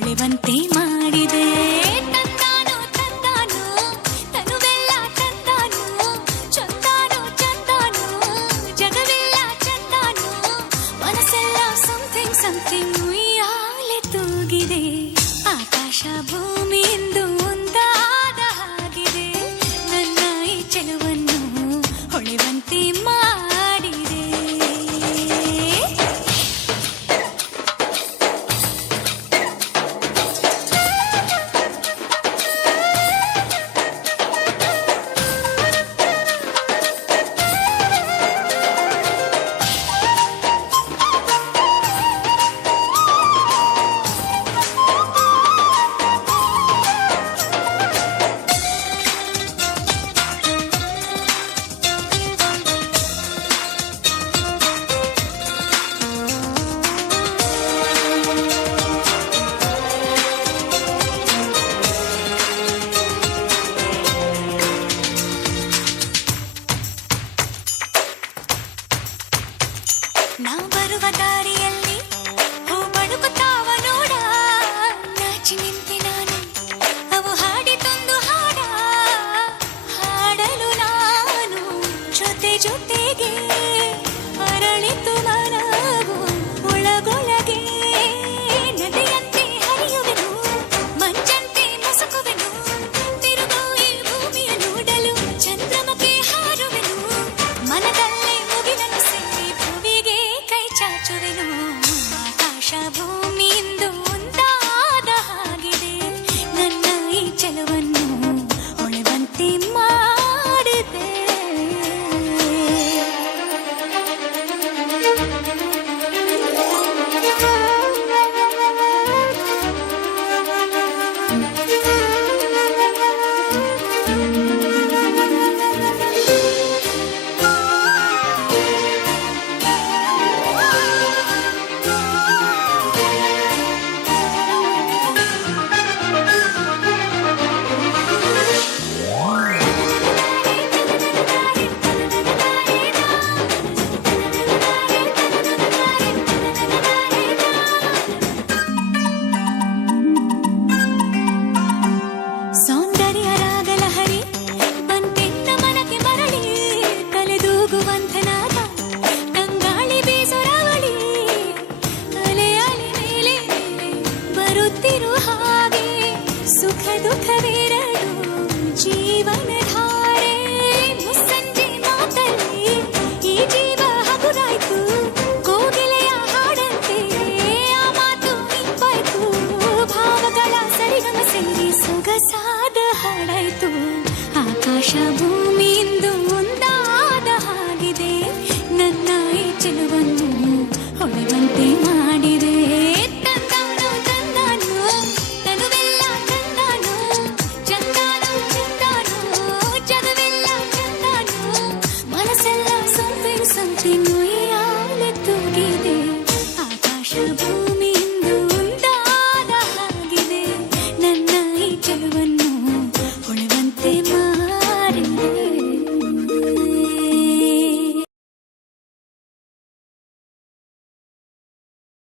ಹೊಳೆವಂತೆ ಮಾಡಿದೆ. ತಂದಾನು ತಂದಾನು ತನುವೆಲ್ಲ ತಂದಾನು, ಚಂದಾನು ಚಂದಾನು ಜಗವೆಲ್ಲ ಚಂದಾನು, ಮನಸ್ಸೆಲ್ಲ ಸಮಥಿಂಗ್ ಸಮಥಿಂಗ್ ಉಯ್ಯಾಲೆ ತೂಗಿದೆ. ಆಕಾಶ ಭೂಮಿ ಎಂದು ಒಂದಾದ ಹಾಗಿದೆ, ನನ್ನ ಈ ಚೆಲುವನ್ನು ಹೊಳೆವಂತೆ ಮಾಡಿದೆ. ನಾ ಬರುವ ದಾರಿಯಲ್ಲಿ ಹೂ ಬಡುಕುತ್ತಾವ ನೋಡ, ನಾಚಿ ನಿಂತೆ ನಾನು ಅವು ಹಾಡಿತೊಂದು ಹಾಡ, ಹಾಡಲು ನಾನು ಜೊತೆ ಜೊತೆಗೆ ಅರಳಿತು ಮನವು ಒಳಗೊಳಗೆ. ನದಿಯಂತೆ ಹರಿಯುವೆನು, ಮಂಜಂತೆ ಮುಸುಕುವೆನು, ತಿರುಗೋ ಈ ಭೂಮಿಯ ನೋಡಲು ಚಂದ್ರಮಕ್ಕೆ ಹಾರುವೆನು, ಮನದಲ್ಲೇ ಮುಗಿಲನ್ನು ಸೇರಿ ಭುವಿಗೆ ಕೈ ಚಾಚುವೆನು. ಆಕಾಶ ಭೂಮಿಯಿಂದ ಒಂದಾದ ಹಾಗಿದೆ, ನನ್ನ ಈ ಚೆಲುವನ್ನು ಹೊಳೆವಂತೆ ಮಾಡಿದೆ. ಸೌಂದರ್ಯ ರಾಗಲಹರಿ ಬಂತೆನ್ನ ಮನಕ್ಕೆ ಮರಳಿ, ತಲೆದೂಗುವಂಥನಾದ ತಂಗಾಳಿ ಬೀಸುರವಳಿ, ಅಲೆ ಅಲೆ ಮೇಲೆ ಬರುತ್ತಿರುವ